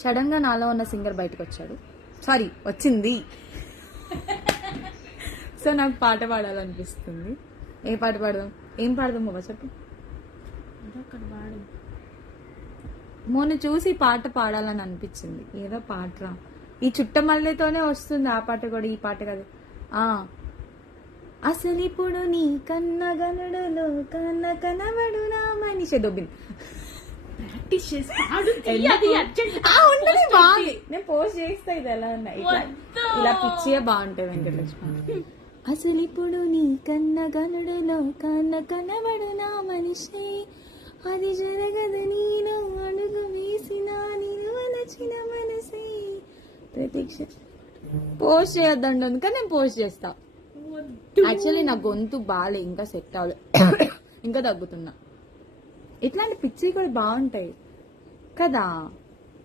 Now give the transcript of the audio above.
Sudden గా నాలో ఉన్న సింగర్ బయటకు వచ్చాడు, సారీ వచ్చింది. సో నాకు పాట పాడాలనిపిస్తుంది. ఏ పాట పాడదాం? ఏం పాడదాం బాబా చెప్పు. మొన్న చూసి పాట పాడాలని అనిపించింది. ఏదో పాటరా, ఈ చుట్టమల్లెతోనే వస్తుంది ఆ పాట కూడా, ఈ పాట కాదు. అసలు ఇప్పుడు నీ కన్న గనుడులో కన్న కనబడు నా మనిషి దొబ్బింది. నేను పోస్ట్ చేస్తా. ఇది ఎలా ఉన్నా ఇలా పిచ్చిగా బాగుంటాయి వెంకటలక్ష్మి. అసలు ఇప్పుడు నీ కన్న గనుడులో కన్న కనబడు నా మనిషి, అది జరగదు నేను అడుగు వేసిన నేను వలచిన మనసే ప్రతీక్ష. పోస్ట్ చేయొద్దండి అందుకని నేను పోస్ట్ చేస్తా. యాక్చువల్లీ నా గొంతు బాగాలే, ఇంకా సెట్ అవ్వలే, ఇంకా తగ్గుతున్నా. ఇట్లాంటి పిచ్చి కూడా బాగుంటాయి కదా.